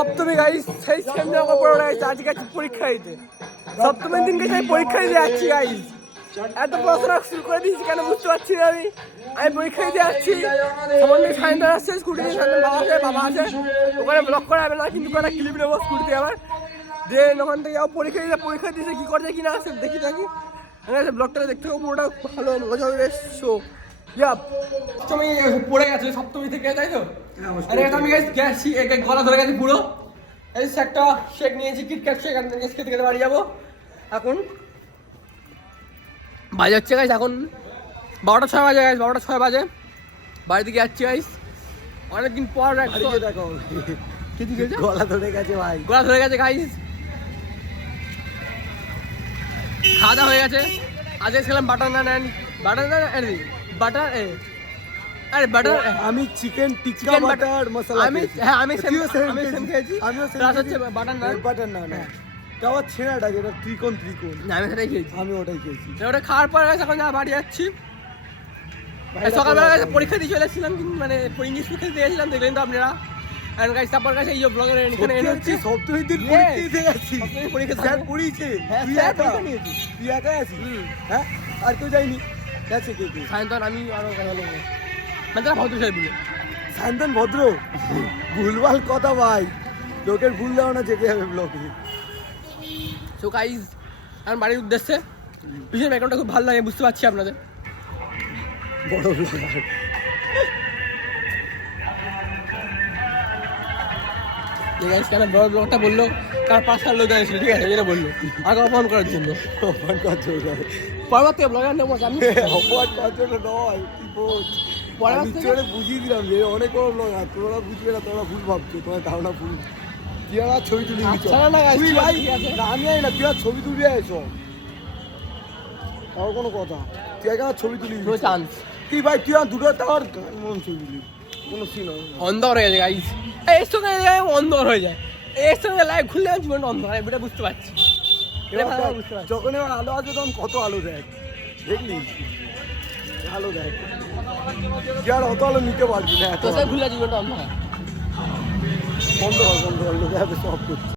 সপ্তমী guys সেই same জামা পরে রয়েছে আজকে আছে পরীক্ষা দিতে সপ্তমীর দিনকে সেই পরীক্ষা দিতে যাচ্ছি গাইস এত পড়াশোনা শুরু করে দিয়েছি কেন বুঝতে পারছি না আমি পরীক্ষা দিতে যাচ্ছি আমার দিকে সাইন্টার আসছে স্কুটি নিয়ে সামনে বাবা আছে ওখানে ব্লক করা যাবে না কিন্তু একটা ক্লিপ নেবো স্কুটিতে আমার যে ওখান থেকে যাও পরীক্ষা দিতে কী করছে কি না আসে দেখি ব্লগটা দেখতে হবে পুরোটা ভালো মজা হবে শো সপ্তমী পড়ে গেছে সপ্তমী থেকে তাই তো আমি গেছি গলা ধরে গেছি পুরো এই একটা শেক নিয়েছি কিটক্যাট শেক খেতে খেতে বাড়ি যাবো এখন বাজে হচ্ছে গাইস এখন 12:06 বাজে গাইস 12:06 বাজে বাড়ি থেকে যাচ্ছি গাইস অনেকদিন পর দেখো গলা ধরে গেছে ভাই গলা ধরে গেছে গাইস খাওয়া দাওয়া হয়ে গেছে আজকে খেলাম বাটার নান আরে বাটার আমি চিকেন টিক্কা বাটার মশলা আমি সেম খেয়েছি প্লাস হচ্ছে বাটার নান তাও ছেঁড়াটা যেটা ত্রিকোণ না আমি সেটাই খেয়েছি আমি ওটাই খেয়েছি ওটা খাওয়ার পর এখন বাড়ি যাচ্ছি সকালবেলা পরীক্ষা দিয়ে চলে এসেছিলাম কিন্তু মানে ইংলিশ খেলতে গেছিলাম দেখলেন তো আপনারা তারপর কাছে এই ব্লগের এখানে এনে হচ্ছে সপ্তমীর দিন পরীক্ষা দিতে গেছি পরীক্ষা স্যার পড়িয়েছে তুই একা আছিস হ্যাঁ আর কেউ যায়নি গেছে কে কে সায়ন্তন আমি আরো ভালো মানে তারা ভদ্র সাহেব বলে সায়ন্তন ভদ্র ভুলভাল কথা ভাই লোকের ভুল দেওয়া না চেপে যাবে ব্লগে সো গাইস আমার বাড়ির উদ্দেশ্যে পিছনের ব্যাকগ্রাউন্ডটা খুব ভালো লাগে বুঝতে পারছি আপনাদের বড় ব্লগার কেন বড় ব্লগটা বললো কার 5 লোক দাঁড়িয়েছিল ঠিক আছে এটা বললো আগে অপমান করার জন্য পরবর্তী ব্লগার নেবো আমি অপমান করার জন্য নয় পরে বুঝিয়ে দিলাম যে অনেক বড় ব্লগার তোমরা বুঝবে না তোমরা ভুল ভাবছো তোমার ধারণা ভুল তুই আর ছবি তুলি তুই ভাই আমি জানি না তুই আর ছবি তুলি এসো তাও কোনো কথা তুই আগে আমার ছবি তুলি চান্স তুই ভাই তুই আর দুটো তার মন ছবি তুলি কোনো সিন অন্ধকার হয়ে যায় গাইস এর সঙ্গে অন্ধকার হয়ে যায় এর সঙ্গে লাইভ খুললে আমার জীবনটা অন্ধকার এটা বুঝতে পারছি যখন এবার আলো আছে তখন কত আলো দেখ দেখলি আলো দেখ তুই আর অত আলো নিতে পারবি না এত খুললে জীবনটা অন্ধকার বন্ধ কর লোকে সব করছে